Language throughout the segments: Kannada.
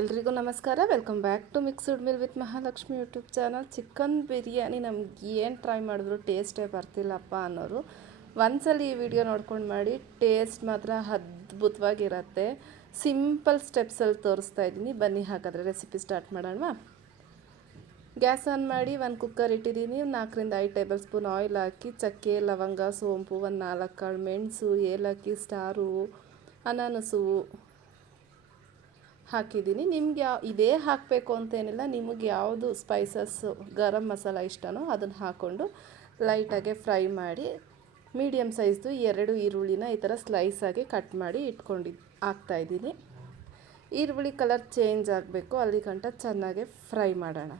ಎಲ್ರಿಗೂ ನಮಸ್ಕಾರ. Welcome back to mixed meal with Mahalakshmi YouTube channel. Chicken biryani ನಮ್ಗೆ ಏನು ಟ್ರೈ ಮಾಡಿದ್ರು ಟೇಸ್ಟೇ ಬರ್ತಿಲ್ಲಪ್ಪ ಅನ್ನೋರು ಒಂದ್ಸಲ ಈ ವಿಡಿಯೋ ನೋಡ್ಕೊಂಡು ಮಾಡಿ. ಟೇಸ್ಟ್ ಮಾತ್ರ ಅದ್ಭುತವಾಗಿರುತ್ತೆ. ಸಿಂಪಲ್ ಸ್ಟೆಪ್ಸಲ್ಲಿ ತೋರಿಸ್ತಾ ಇದ್ದೀನಿ, ಬನ್ನಿ ಹಾಗಾದರೆ ರೆಸಿಪಿ ಸ್ಟಾರ್ಟ್ ಮಾಡೋಣ. ಗ್ಯಾಸ್ ಆನ್ ಮಾಡಿ ಒಂದು ಕುಕ್ಕರ್ ಇಟ್ಟಿದ್ದೀನಿ. 4-5 ಟೇಬಲ್ ಸ್ಪೂನ್ ಆಯಿಲ್ ಹಾಕಿ ಚಕ್ಕೆ, ಲವಂಗ, ಸೋಂಪು, ಒಂದು 4 ಕಾಳು ಮೆಣಸು, ಏಲಕ್ಕಿ, ಸ್ಟಾರು, ಅನಾನಸು ಹಾಕಿದ್ದೀನಿ. ನಿಮ್ಗೆ ಇದೇ ಹಾಕಬೇಕು ಅಂತೇನಿಲ್ಲ, ನಿಮಗೆ ಯಾವುದು ಸ್ಪೈಸಸ್ಸು ಗರಂ ಮಸಾಲ ಇಷ್ಟನೋ ಅದನ್ನು ಹಾಕ್ಕೊಂಡು ಲೈಟಾಗೆ ಫ್ರೈ ಮಾಡಿ. ಮೀಡಿಯಮ್ ಸೈಜ್ದು 2 ಈರುಳ್ಳಿನ ಈ ಥರ ಸ್ಲೈಸಾಗಿ ಕಟ್ ಮಾಡಿ ಹಾಕ್ತಾಯಿದ್ದೀನಿ. ಈರುಳ್ಳಿ ಕಲರ್ ಚೇಂಜ್ ಆಗಬೇಕು, ಅಲ್ಲಿ ಗಂಟ ಚೆನ್ನಾಗೆ ಫ್ರೈ ಮಾಡೋಣ.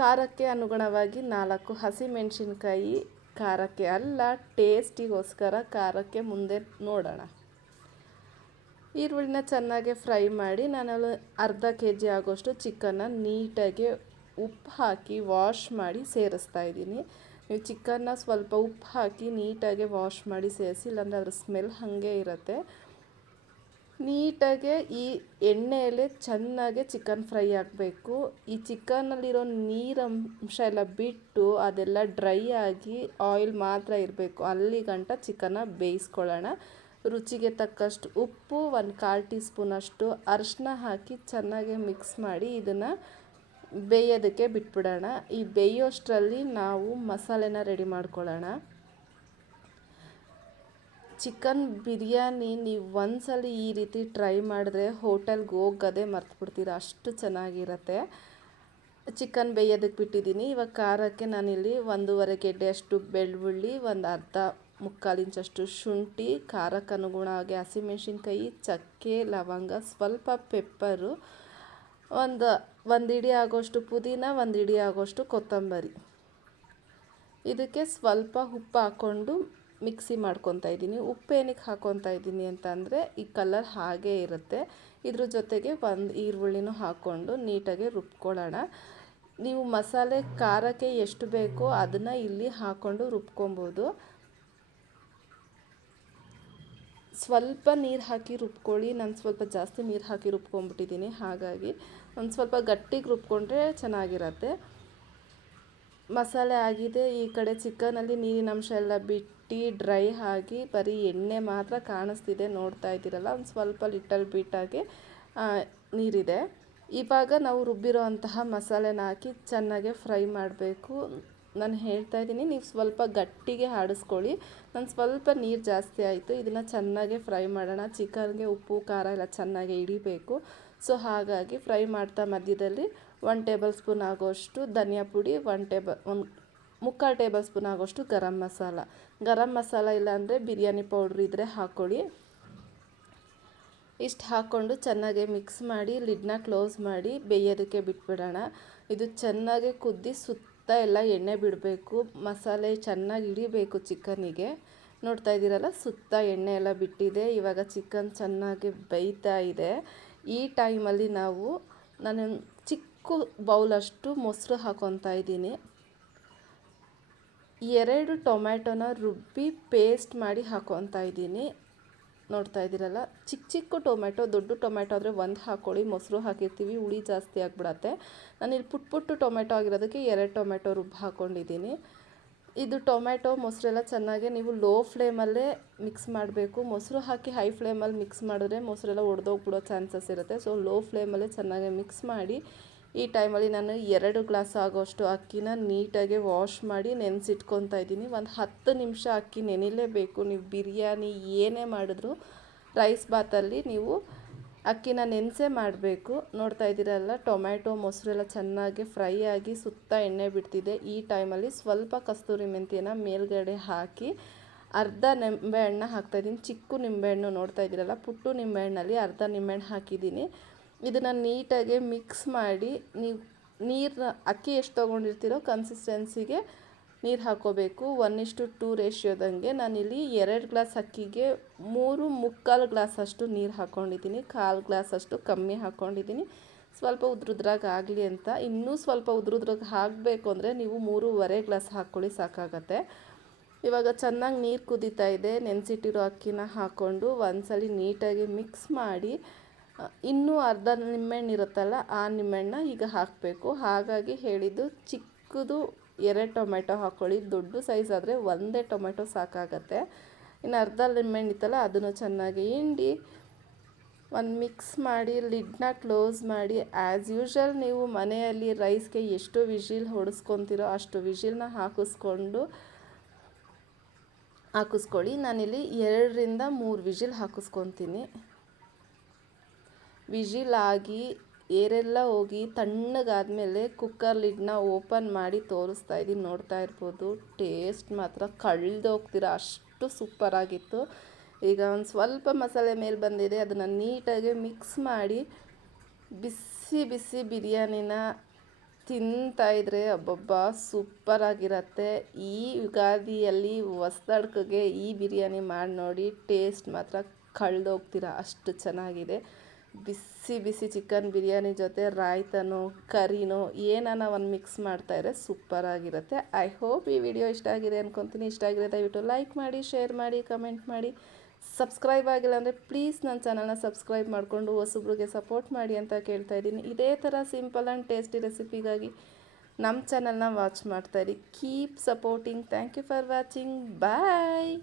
ಖಾರಕ್ಕೆ ಅನುಗುಣವಾಗಿ 4 ಹಸಿಮೆಣಸಿನ್ಕಾಯಿ, ಖಾರಕ್ಕೆ ಅಲ್ಲ ಟೇಸ್ಟಿಗೋಸ್ಕರ ಖಾರಕ್ಕೆ ಮುಂದೆ ನೋಡೋಣ. ಈರುಳ್ಳಿನ ಚೆನ್ನಾಗಿ ಫ್ರೈ ಮಾಡಿ ನಾನು ಅರ್ಧ kg ಆಗೋಷ್ಟು ಚಿಕನ್ನ ನೀಟಾಗಿ ಉಪ್ಪು ಹಾಕಿ ವಾಶ್ ಮಾಡಿ ಸೇರಿಸ್ತಾ ಇದ್ದೀನಿ. ನೀವು ಚಿಕನ್ನ ಸ್ವಲ್ಪ ಉಪ್ಪು ಹಾಕಿ ನೀಟಾಗಿ ವಾಶ್ ಮಾಡಿ ಸೇರಿಸಿ, ಇಲ್ಲಾಂದರೆ ಅದ್ರ ಸ್ಮೆಲ್ ಹಾಗೆ ಇರುತ್ತೆ. ನೀಟಾಗೆ ಈ ಎಣ್ಣೆಯಲ್ಲೇ ಚೆನ್ನಾಗೆ ಚಿಕನ್ ಫ್ರೈ ಆಗಬೇಕು. ಈ ಚಿಕನ್ನಲ್ಲಿರೋ ನೀರಂಶ ಎಲ್ಲ ಬಿಟ್ಟು ಅದೆಲ್ಲ ಡ್ರೈ ಆಗಿ ಆಯಿಲ್ ಮಾತ್ರ ಇರಬೇಕು. ಅಲ್ಲಿ ಗಂಟ ಚಿಕನ್ನ ಬೇಯಿಸ್ಕೊಳ್ಳೋಣ. ರುಚಿಗೆ ತಕ್ಕಷ್ಟು ಉಪ್ಪು, 1/4 ಟೀ ಸ್ಪೂನಷ್ಟು ಅರಿಶಿನ ಹಾಕಿ ಚೆನ್ನಾಗಿ ಮಿಕ್ಸ್ ಮಾಡಿ ಇದನ್ನು ಬೇಯೋದಕ್ಕೆ ಬಿಟ್ಬಿಡೋಣ. ಈ ಬೇಯೋಷ್ಟರಲ್ಲಿ ನಾವು ಮಸಾಲೆನ ರೆಡಿ ಮಾಡ್ಕೊಳ್ಳೋಣ. ಚಿಕನ್ ಬಿರಿಯಾನಿ ನೀವು ಒಂದ್ಸಲ ಈ ರೀತಿ ಟ್ರೈ ಮಾಡಿದ್ರೆ ಹೋಟೆಲ್ಗೆ ಹೋಗೋದೇ ಮರ್ತುಬಿಡ್ತೀರ, ಅಷ್ಟು ಚೆನ್ನಾಗಿರುತ್ತೆ. ಚಿಕನ್ ಬೇಯೋದಕ್ಕೆ ಬಿಟ್ಟಿದ್ದೀನಿ. ಇವಾಗ ಖಾರಕ್ಕೆ ನಾನಿಲ್ಲಿ 1.5 ಗೆಡ್ಡೆಯಷ್ಟು ಬೆಳ್ಳುಳ್ಳಿ, ಒಂದು ಮುಕ್ಕಾಲು ಇಂಚಷ್ಟು ಶುಂಠಿ, ಖಾರಕ್ಕೆ ಅನುಗುಣವಾಗಿ ಹಸಿಮೆಣಸಿನ್ಕಾಯಿ, ಚಕ್ಕೆ, ಲವಂಗ, ಸ್ವಲ್ಪ ಪೆಪ್ಪರು, ಒಂದು ಹಿಡಿ ಆಗೋಷ್ಟು ಪುದೀನ, 1 ಹಿಡಿ ಆಗೋಷ್ಟು ಕೊತ್ತಂಬರಿ. ಇದಕ್ಕೆ ಸ್ವಲ್ಪ ಉಪ್ಪು ಹಾಕ್ಕೊಂಡು ಮಿಕ್ಸಿ ಮಾಡ್ಕೊತಾ ಇದ್ದೀನಿ. ಉಪ್ಪು ಏನಕ್ಕೆ ಹಾಕ್ಕೊತಾ ಇದ್ದೀನಿ ಅಂತಂದರೆ ಈ ಕಲರ್ ಹಾಗೇ ಇರುತ್ತೆ. ಇದ್ರ ಜೊತೆಗೆ 1 ಈರುಳ್ಳಿನೂ ಹಾಕ್ಕೊಂಡು ನೀಟಾಗಿ ರುಬ್ಕೊಳ್ಳೋಣ. ನೀವು ಮಸಾಲೆ ಖಾರಕ್ಕೆ ಎಷ್ಟು ಬೇಕೋ ಅದನ್ನು ಇಲ್ಲಿ ಹಾಕ್ಕೊಂಡು ರುಬ್ಕೊಬೋದು. ಸ್ವಲ್ಪ ನೀರು ಹಾಕಿ ರುಬ್ಕೊಳ್ಳಿ. ನಾನು ಸ್ವಲ್ಪ ಜಾಸ್ತಿ ನೀರು ಹಾಕಿ ರುಬ್ಕೊಂಡ್ಬಿಟ್ಟಿದ್ದೀನಿ, ಹಾಗಾಗಿ ಒಂದು ಸ್ವಲ್ಪ ಗಟ್ಟಿಗೆ ರುಬ್ಕೊಂಡ್ರೆ ಚೆನ್ನಾಗಿರುತ್ತೆ. ಮಸಾಲೆ ಆಗಿದೆ. ಈ ಕಡೆ ಚಿಕನಲ್ಲಿ ನೀರಿನ ಅಂಶ ಎಲ್ಲ ಬಿಟ್ಟು ಡ್ರೈ ಆಗಿ ಬರೀ ಎಣ್ಣೆ ಮಾತ್ರ ಕಾಣಿಸ್ತಿದೆ, ನೋಡ್ತಾ ಇದ್ದೀರಲ್ಲ. ಒಂದು ಸ್ವಲ್ಪ ಲಿಟಲ್ ಬಿಟ್ಟಾಗಿ ನೀರಿದೆ. ಇವಾಗ ನಾವು ರುಬ್ಬಿರೋ ಅಂತಹ ಮಸಾಲೆನ ಹಾಕಿ ಚೆನ್ನಾಗೆ ಫ್ರೈ ಮಾಡಬೇಕು. ನಾನು ಹೇಳ್ತಾ ಇದ್ದೀನಿ, ನೀವು ಸ್ವಲ್ಪ ಗಟ್ಟಿಗೆ ಆಡಿಸ್ಕೊಳ್ಳಿ. ನಾನು ಸ್ವಲ್ಪ ನೀರು ಜಾಸ್ತಿ ಆಯಿತು. ಇದನ್ನು ಚೆನ್ನಾಗಿ ಫ್ರೈ ಮಾಡೋಣ. ಚಿಕನ್ಗೆ ಉಪ್ಪು ಖಾರ ಎಲ್ಲ ಚೆನ್ನಾಗಿ ಹಿಡಿಬೇಕು. ಸೊ ಹಾಗಾಗಿ ಫ್ರೈ ಮಾಡ್ತಾ ಮಧ್ಯದಲ್ಲಿ 1 ಟೇಬಲ್ ಸ್ಪೂನ್ ಆಗೋಷ್ಟು ಧನಿಯಾ ಪುಡಿ, 1/4 ಟೇಬಲ್ ಸ್ಪೂನ್ ಆಗೋಷ್ಟು ಗರಂ ಮಸಾಲ ಇಲ್ಲಾಂದರೆ ಬಿರಿಯಾನಿ ಪೌಡ್ರ್ ಇದ್ದರೆ ಹಾಕ್ಕೊಳ್ಳಿ. ಇಷ್ಟು ಹಾಕ್ಕೊಂಡು ಚೆನ್ನಾಗಿ ಮಿಕ್ಸ್ ಮಾಡಿ ಲಿಡ್ನ ಕ್ಲೋಸ್ ಮಾಡಿ ಬೇಯೋದಕ್ಕೆ ಬಿಟ್ಬಿಡೋಣ. ಇದು ಚೆನ್ನಾಗಿ ಕುದ್ದಿ ಸುತ್ತ ಎಲ್ಲ ಎಣ್ಣೆ ಬಿಡಬೇಕು. ಮಸಾಲೆ ಚೆನ್ನಾಗಿ ಹಿಡಿಬೇಕು ಚಿಕನ್ನಿಗೆ. ನೋಡ್ತಾ ಇದ್ದೀರಲ್ಲ, ಸುತ್ತ ಎಣ್ಣೆ ಎಲ್ಲ ಬಿಟ್ಟಿದೆ. ಇವಾಗ ಚಿಕನ್ ಚೆನ್ನಾಗಿ ಬೇಯ್ತಾ ಇದೆ. ಈ ಟೈಮಲ್ಲಿ ನಾನು ಚಿಕ್ಕ ಬೌಲಷ್ಟು ಮೊಸರು ಹಾಕ್ಕೊತಾ ಇದ್ದೀನಿ. 2 ಟೊಮ್ಯಾಟೊನ ರುಬ್ಬಿ ಪೇಸ್ಟ್ ಮಾಡಿ ಹಾಕ್ಕೊತಾ ಇದ್ದೀನಿ. ನೋಡ್ತಾ ಇದ್ದೀರಲ್ಲ, ಚಿಕ್ಕ ಟೊಮೆಟೊ. ದೊಡ್ಡ ಟೊಮೆಟೊ ಆದರೆ 1 ಹಾಕ್ಕೊಳ್ಳಿ. ಮೊಸರು ಹಾಕಿರ್ತೀವಿ, ಹುಳಿ ಜಾಸ್ತಿ ಆಗಿಬಿಡತ್ತೆ. ನಾನಿಲ್ಲಿ ಪುಟ್ಟು ಟೊಮೆಟೊ ಆಗಿರೋದಕ್ಕೆ 2 ಟೊಮೆಟೊ ರುಬ್ಬಿ ಹಾಕ್ಕೊಂಡಿದ್ದೀನಿ. ಇದು ಟೊಮೆಟೊ ಮೊಸರೆಲ್ಲ ಚೆನ್ನಾಗಿ ನೀವು ಲೋ ಫ್ಲೇಮಲ್ಲೇ ಮಿಕ್ಸ್ ಮಾಡಬೇಕು. ಮೊಸರು ಹಾಕಿ ಹೈ ಫ್ಲೇಮಲ್ಲಿ ಮಿಕ್ಸ್ ಮಾಡಿದ್ರೆ ಮೊಸರೆಲ್ಲ ಒಡೆದೋಗ್ಬಿಡೋ ಚಾನ್ಸಸ್ ಇರುತ್ತೆ. ಸೊ ಲೋ ಫ್ಲೇಮಲ್ಲೇ ಚೆನ್ನಾಗಿ ಮಿಕ್ಸ್ ಮಾಡಿ. ಈ ಟೈಮಲ್ಲಿ ನಾನು 2 ಗ್ಲಾಸ್ ಆಗೋಷ್ಟು ಅಕ್ಕಿನ ನೀಟಾಗಿ ವಾಶ್ ಮಾಡಿ ನೆನೆಸಿಟ್ಕೊತಾ ಇದ್ದೀನಿ. ಒಂದು 10 ನಿಮಿಷ ಅಕ್ಕಿ ನೆನಿಲೇಬೇಕು. ನೀವು ಬಿರಿಯಾನಿ ಏನೇ ಮಾಡಿದ್ರು ರೈಸ್ ಬಾತಲ್ಲಿ ನೀವು ಅಕ್ಕಿನ ನೆನೆಸೇ ಮಾಡಬೇಕು. ನೋಡ್ತಾ ಇದ್ದೀರಲ್ಲ, ಟೊಮ್ಯಾಟೊ ಮೊಸರೆಲ್ಲ ಚೆನ್ನಾಗಿ ಫ್ರೈ ಆಗಿ ಸುತ್ತ ಎಣ್ಣೆ ಬಿಡ್ತಿದೆ. ಈ ಟೈಮಲ್ಲಿ ಸ್ವಲ್ಪ ಕಸ್ತೂರಿ ಮೆಂತ್ಯನ ಮೇಲ್ಗಡೆ ಹಾಕಿ ಅರ್ಧ ನಿಂಬೆಹಣ್ಣು ಹಾಕ್ತಾಯಿದ್ದೀನಿ. ಚಿಕ್ಕ ನಿಂಬೆಹಣ್ಣು ನೋಡ್ತಾ ಇದ್ದೀರಲ್ಲ, ಪುಟ್ಟು ನಿಂಬೆಹಣ್ಣಲ್ಲಿ ಅರ್ಧ ನಿಂಬೆಹಣ್ಣು ಹಾಕಿದ್ದೀನಿ. ಇದನ್ನು ನೀಟಾಗಿ ಮಿಕ್ಸ್ ಮಾಡಿ ನೀರನ್ನ ಅಕ್ಕಿ ಎಷ್ಟು ತೊಗೊಂಡಿರ್ತೀರೋ ಕನ್ಸಿಸ್ಟೆನ್ಸಿಗೆ ನೀರು ಹಾಕ್ಕೋಬೇಕು. 1:2 ರೇಷಿಯೋದಂಗೆ. ನಾನಿಲ್ಲಿ 2 ಗ್ಲಾಸ್ ಅಕ್ಕಿಗೆ 3 ಗ್ಲಾಸ್ ಅಷ್ಟು ನೀರು ಹಾಕ್ಕೊಂಡಿದ್ದೀನಿ. 1/4 ಗ್ಲಾಸ್ ಅಷ್ಟು ಕಮ್ಮಿ ಹಾಕ್ಕೊಂಡಿದ್ದೀನಿ, ಸ್ವಲ್ಪ ಉದ್ರುದ್ರಾಗಿ ಆಗಲಿ ಅಂತ. ಇನ್ನೂ ಸ್ವಲ್ಪ ಉದ್ರುದ್ರಾಗಿ ಹಾಕಬೇಕು ಅಂದರೆ ನೀವು 3.5 ಗ್ಲಾಸ್ ಹಾಕ್ಕೊಳ್ಳಿ, ಸಾಕಾಗತ್ತೆ. ಇವಾಗ ಚೆನ್ನಾಗಿ ನೀರು ಕುದೀತಾ ಇದೆ. ನೆನೆಸಿಟ್ಟಿರೋ ಅಕ್ಕಿನ ಹಾಕ್ಕೊಂಡು ಒಂದ್ಸಲ ನೀಟಾಗಿ ಮಿಕ್ಸ್ ಮಾಡಿ ಇನ್ನೂ ಅರ್ಧ ನಿಂಬೆಹಣ್ಣು ಇರುತ್ತಲ್ಲ ಆ ನಿಂಬೆಹಣ್ಣನ್ನ ಈಗ ಹಾಕಬೇಕು. ಹಾಗಾಗಿ ಹೇಳಿದ್ದು ಚಿಕ್ಕದು 2 ಟೊಮೆಟೊ ಹಾಕ್ಕೊಳ್ಳಿ, ದೊಡ್ಡ ಸೈಜ್ ಆದರೆ ಒಂದೇ ಟೊಮೆಟೊ ಸಾಕಾಗತ್ತೆ. ಇನ್ನು ಅರ್ಧ ನಿಂಬೆಹಣ್ಣು ಇತ್ತಲ್ಲ ಅದನ್ನು ಚೆನ್ನಾಗಿ ಹಿಂಡಿ ಒಂದು ಮಿಕ್ಸ್ ಮಾಡಿ ಲಿಡ್ನ ಕ್ಲೋಸ್ ಮಾಡಿ. ಆ್ಯಸ್ ಯೂಶ್ವಲ್ ನೀವು ಮನೆಯಲ್ಲಿ ರೈಸ್ಗೆ ಎಷ್ಟು ವಿಷಿಲ್ ಹೊಡೆಸ್ಕೊತೀರೋ ಅಷ್ಟು ವಿಷಿಲ್ನ ಹಾಕಿಸ್ಕೊಳ್ಳಿ. ನಾನಿಲ್ಲಿ 2ರಿಂದ 3 ವಿಷಿಲ್ ಹಾಕಿಸ್ಕೊತೀನಿ. ವಿಷಿಲ್ ಆಗಿ ಏರೆಲ್ಲ ಹೋಗಿ ತಣ್ಣಗಾದ್ಮೇಲೆ ಕುಕ್ಕರ್ ಲಿಡ್ನ ಓಪನ್ ಮಾಡಿ ತೋರಿಸ್ತಾ ಇದ್ದೀನಿ, ನೋಡ್ತಾ ಇರ್ಬೋದು. ಟೇಸ್ಟ್ ಮಾತ್ರ ಕಳೆದೋಗ್ತೀರ, ಅಷ್ಟು ಸೂಪರಾಗಿತ್ತು. ಈಗ ಒಂದು ಸ್ವಲ್ಪ ಮಸಾಲೆ ಮೇಲೆ ಬಂದಿದೆ, ಅದನ್ನು ನೀಟಾಗಿ ಮಿಕ್ಸ್ ಮಾಡಿ ಬಿಸಿ ಬಿಸಿ ಬಿರಿಯಾನಿನ ತಿಂತಾಯಿದ್ರೆ ಅಬ್ಬಬ್ಬಾ ಸೂಪರಾಗಿರತ್ತೆ. ಈ ಯುಗಾದಿಯಲ್ಲಿ ಹೊಸ್ದಡ್ಕಿಗೆ ಈ ಬಿರಿಯಾನಿ ಮಾಡಿ ನೋಡಿ, ಟೇಸ್ಟ್ ಮಾತ್ರ ಕಳೆದೋಗ್ತೀರ, ಅಷ್ಟು ಚೆನ್ನಾಗಿದೆ. ಬಿಸಿ ಬಿಸಿ ಚಿಕನ್ ಬಿರಿಯಾನಿ ಜೊತೆ ರಾಯ್ತನೋ ಕರಿನೋ ಏನಾನ ಒಂದು ಮಿಕ್ಸ್ ಮಾಡ್ತಾಯಿದ್ರೆ ಸೂಪರಾಗಿರುತ್ತೆ. ಐ ಹೋಪ್ ಈ ವಿಡಿಯೋ ಇಷ್ಟ ಆಗಿದೆ ಅಂದ್ಕೊತೀನಿ. ಇಷ್ಟ ಆಗಿದೆ ದಯವಿಟ್ಟು ಲೈಕ್ ಮಾಡಿ, ಶೇರ್ ಮಾಡಿ, ಕಮೆಂಟ್ ಮಾಡಿ. ಸಬ್ಸ್ಕ್ರೈಬ್ ಆಗಿಲ್ಲ ಅಂದರೆ ಪ್ಲೀಸ್ ನನ್ನ ಚಾನಲ್ನ ಸಬ್ಸ್ಕ್ರೈಬ್ ಮಾಡಿಕೊಂಡು ಹೊಸಬ್ರಿಗೆ ಸಪೋರ್ಟ್ ಮಾಡಿ ಅಂತ ಕೇಳ್ತಾ ಇದ್ದೀನಿ. ಇದೇ ಥರ ಸಿಂಪಲ್ ಆ್ಯಂಡ್ ಟೇಸ್ಟಿ ರೆಸಿಪಿಗಾಗಿ ನಮ್ಮ ಚಾನಲ್ನ ವಾಚ್ ಮಾಡ್ತಾಯಿರಿ. Keep supporting. Thank you for watching. Bye.